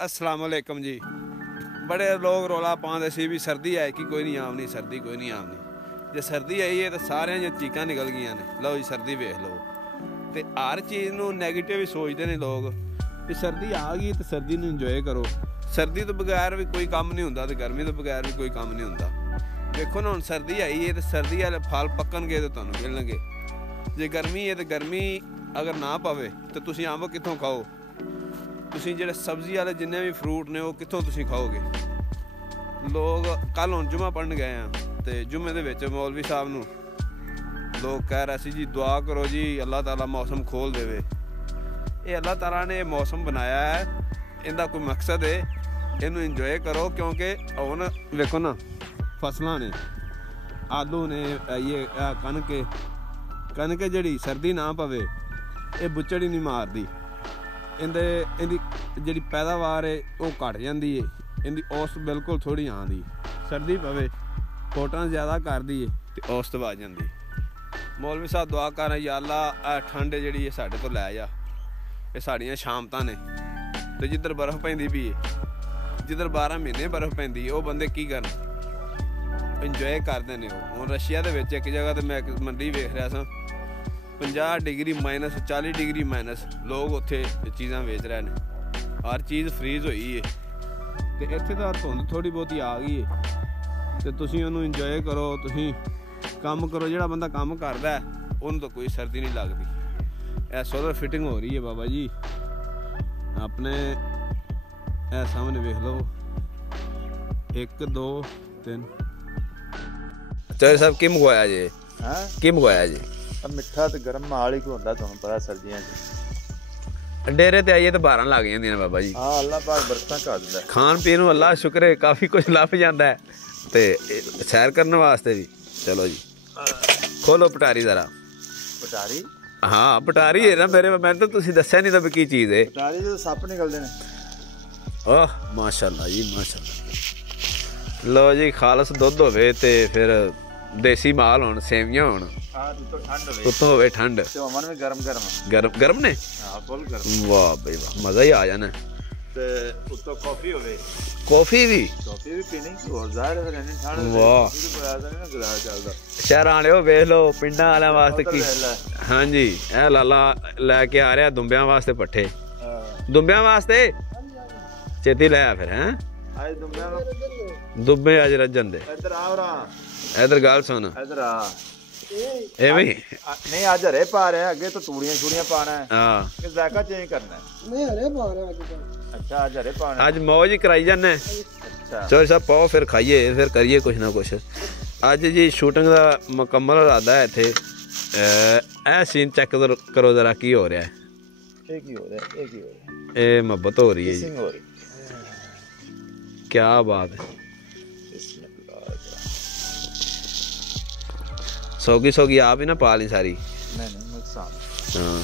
अस्सलाम वालेकुम जी। बड़े लोग रौला पाते सी भी सर्दी है कि कोई नहीं आमनी, सर्दी कोई नहीं आमनी। जे सर्दी आई है तो सारे दी चीकां निकल गई ने। लो जी सर्दी वेख लो, तो हर चीज़ नूं नैगेटिव ही सोचते हैं लोग कि सर्दी आ गई तो सर्दी नूं इंजॉय करो। सर्दी तो बगैर भी कोई काम नहीं होंदा, तो गर्मी तो बगैर भी कोई काम नहीं होंदा। देखो ना, हुण सर्दी आई है तो सर्दी वाले फल पक्कणगे तो तुहानूं मिलणगे। जे गर्मी है तो गर्मी अगर ना पवे तो तुसीं अंब कित्थों खाओ? तुसीं जिहड़े सब्जी वाले जिन्ने भी फ्रूट ने वो कित्थों तुसीं खाओगे? लोग कल हुण जुम्मा पढ़न गए हैं तो जुम्मे दे विच मौलवी साहब नूं लोग कह रहे सी जी दुआ करो जी अल्लाह ताला मौसम खोल देवे। ये अल्लाह ताला ने मौसम बनाया है, इनका कोई मकसद है, इनू इंजॉय करो। क्योंकि हुण वेखो ना, फसलां ने, आलू ने, ये कनक जिहड़ी सर्दी ना पवे ये बुच्चड़ ही नहीं मारदी। इंदी जिहड़ी पैदावार है वो घट जाती है, इनकी औसत बिल्कुल थोड़ी आँदी। सर्दी पवे फोटां ज़्यादा करदी है तो औसत वध जाती। मौलवी साहब दुआ कर रहे, या अल्लाह ठंड जिहड़ी है साडे तो लै जा। ये साड़ियाँ शामतां ने, तो जिधर बर्फ पैंदी पई है, जिधर 12 महीने बर्फ पैंदी है, वो बंदे की करन? इंजॉय करते हैं। हुण रशिया दे विच एक जगह तो मैं मंडी वेख रहा सा, 50 डिग्री माइनस, 40 डिग्री माइनस लोग उत्थे चीज़ां वेच रहे हैं। हर चीज़ फ्रीज हुई है, तो इत्थे तो धुंध थोड़ी बहुती आ गई है। तो तुसीं उहनूं इंजॉय करो, तुसीं काम करो। जिहड़ा बंदा काम करदा है उहनूं तो कोई सर्दी नहीं लगदी। यह सोलर फिटिंग हो रही है बाबा जी, अपने ए सामने वेख लो, 1 2 3। चौधरी साहब की मंगवाया जी? की मंगवाया जी? मिठा तो गर्म माल ही होंदा, तुहानूं पता सर्दियां च डेरे ते आइए तो 12 लग जांदियां ने बाबा जी। हाँ, अल्लाह पाक बरसां कर दिंदा। खान पीन नूं अल्लाह शुक्र है काफ़ी कुछ लभ जाता है, तो सैर करने वास्ते भी। चलो जी खोलो पटारी ज़रा। पटारी? हाँ पटारी है ना मेरे, मैं तो तुसीं दस्सिया नहीं तो की चीज़ है। पटारी तो सप्प निकलदे ने। ओह माशाअल्लाह जी माशाअल्लाह। लो जी खालस दुध होवे ते फिर देसी माल होण, सेवियां होण, उत्तों होवे ठंड, गरम ने। वाह भाई वाह, मज़ा ही आ जाना। उत्तों कॉफी होवे, कॉफी भी पीनी और ज़ाहिर है नहीं ठंड। वाह शहर वाले वेख लो, पिंडां वालियां वास्ते की। हाँ जी, ए लाला लैके आ रहा दुंबियां वास्ते पट्ठे, दुंबियां वास्ते छेती लै फिर। हैं दुब्बे अज रजन दे। इधर गल सुन, नहीं अज हरे पा रहे हैं, अगे तो तूड़ियां छुड़ियां पाना है। हां जायका चेंज करना है। नहीं हरे पा रहे हैं। अच्छा अज हरे पाना, अज मौज ही कराई जाने। अच्छा चौधरी साहब पाओ फिर खाइए, फिर करिए कुछ ना कुछ। अज जी शूटिंग का मुकम्मल इरादा है इत्थे। ए सीन चेक करो जरा की हो रहा है। ये मोहब्बत हो रही है जी, क्या बात है। सौगी आप ही ना पा ली सारी। हाँ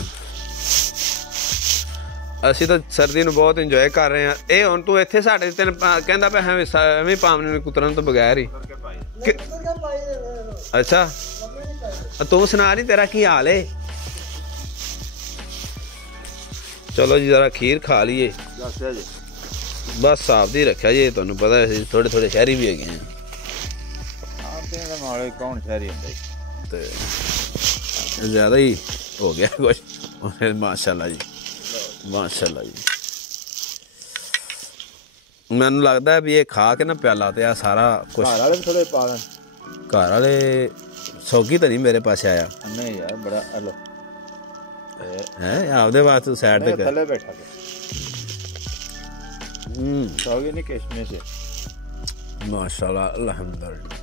असी तो सर्दी नूं बहुत इंजॉय कर रहे हैं। ये हुण तू इत्थे साडे तेन कहंदा पिया एवें पावने कुतरन तो बगैर ही। अच्छा तू सुना नहीं, तेरा की हाल है? चलो जी जरा खीर खा लीए। बस साफ दी रखा जी, तुहानूं पता है थोड़े थोड़े शहरी भी है। कौन शहरी ज़्यादा ही हो गया कुछ। माशाल्लाह जी माशाल्लाह जी। मैनू लगता है भी ये खा के ना प्याला तो आ सारा कुछ। घर वाले थोड़े पा लें, घर वाले सौगी तो नहीं मेरे पास आया। नहीं यार बड़ा हेलो है आपदे वास्ते साइड ते थले बैठा के सौगी नहीं किशमिश है। माशाल्लाह अल्हम्दुलिल्लाह,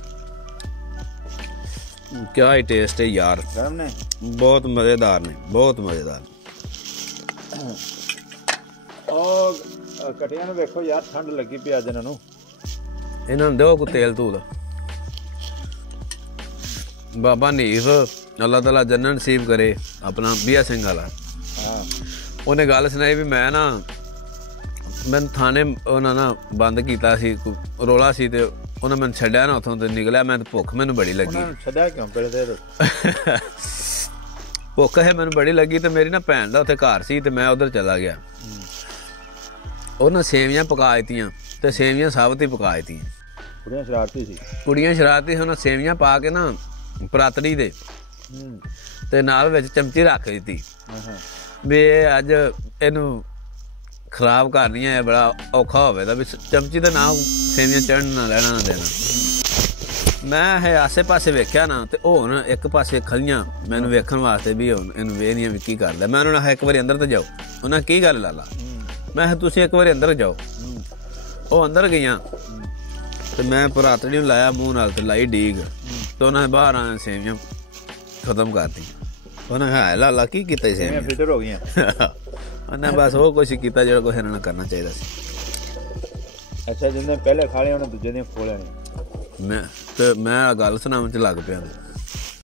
क्या ही टेस्ट है यार। गरम ने बहुत मज़ेदार ने, बहुत मज़ेदार। और कटियां नूं वेखो यार, ठंड लगी पई अज इन्हां नूं। इन्हां नूं दिओ कोई तेल तूल। बाबा नीफ अल्लाह ताला जन्नत नसीब करे अपना बिया सिंह वाला। उन्हें गल सुनाई भी मैं ना, मैं थाने उन्हें ना बंद किया सी, रौला सी, ते उन्हें मैंने छड्या ना उतों तो निकलिया। मैं भुख मैनू बड़ी लगी। भुख है मैनू बड़ी लगी, तो मेरी ना भैन का उत्थे घर सी, तो मैं उधर चला गया। ਉਹਨਾਂ ਸੇਵੀਆਂ ਪਕਾ ਦਿੱਤੀਆਂ ਤੇ ਸੇਵੀਆਂ ਸਾਬਤ ਹੀ ਪਕਾ ਦਿੱਤੀਆਂ। ਕੁੜੀਆਂ ਸ਼ਰਾਰਤੀ ਸੀ, ਕੁੜੀਆਂ ਸ਼ਰਾਰਤੀ ਉਹਨਾਂ ਸੇਵੀਆਂ ਪਾ ਕੇ ਨਾ ਪਰਾਤੜੀ ਦੇ ਤੇ ਨਾਲ ਵਿੱਚ ਚਮਚੀ ਰੱਖ ਦਿੱਤੀ ਵੀ ਇਹ ਅੱਜ ਇਹਨੂੰ ਖਰਾਬ ਕਰਨੀ ਹੈ, ਬੜਾ ਔਖਾ ਹੋਵੇਗਾ ਵੀ ਚਮਚੀ ਦਾ ਨਾਮ ਸੇਵੀਆਂ ਚੜ੍ਹਨ ਨਾ ਲੈਣਾ ਨਾ ਦੇਣਾ। ਮੈਂ ਇਹ ਆਸੇ ਪਾਸੇ ਵੇਖਿਆ ਨਾ ਤੇ ਉਹ ਹੁਣ ਇੱਕ ਪਾਸੇ ਖਲੀਆਂ ਮੈਨੂੰ ਵੇਖਣ ਵਾਸਤੇ ਵੀ ਹੁਣ ਇਹਨੂੰ ਵੇਖਦੀਆਂ ਵੀ ਕੀ ਕਰਦਾ। ਮੈਂ ਉਹਨਾਂ ਨਾਲ ਇੱਕ ਵਾਰੀ ਅੰਦਰ ਤੇ ਜਾਓ, ਉਹਨਾਂ ਕੀ ਗੱਲ ਲਾਲਾ, ਮੈਂ ਕਿਹਾ ਤੁਸੀਂ ਇੱਕ ਵਾਰੀ ਅੰਦਰ ਜਾਓ। ਉਹ ਅੰਦਰ ਗਈਆਂ ਤੇ ਮੈਂ ਪਰਾਤੜੀ ਨੂੰ ਲਾਇਆ ਮੂੰਹ ਨਾਲ ਤੇ ਲਾਈ ਡੀਗ ਤੇ ਉਹਨਾਂ ਨੇ ਬਾਹਰ ਆਣ ਸੇਵੀਆਂ ਖਤਮ ਕਰਤੀ। ਉਹਨਾਂ ਕਿਹਾ ਲਾਲਾ ਕੀ ਕੀਤਾ ਸੇਵੀਆਂ ਫਿਲਟਰ ਹੋ ਗਈਆਂ। ਉਹਨੇ ਬਸ ਉਹ ਕੁਛ ਕੀਤਾ ਜਿਹੜਾ ਕੁਛ ਇਹਨਾਂ ਨੂੰ ਕਰਨਾ ਚਾਹੀਦਾ ਸੀ। ਅੱਛਾ, ਜਿੰਨੇ ਪਹਿਲੇ ਖਾ ਲਿਆ ਉਹਨੇ ਦੂਜੇ ਦੀਆਂ ਖੋਹ ਲੈਣੀਆਂ। ਮੈਂ ਗੱਲ ਸੁਣਾਉਣ ਚ ਲੱਗ ਪਿਆ।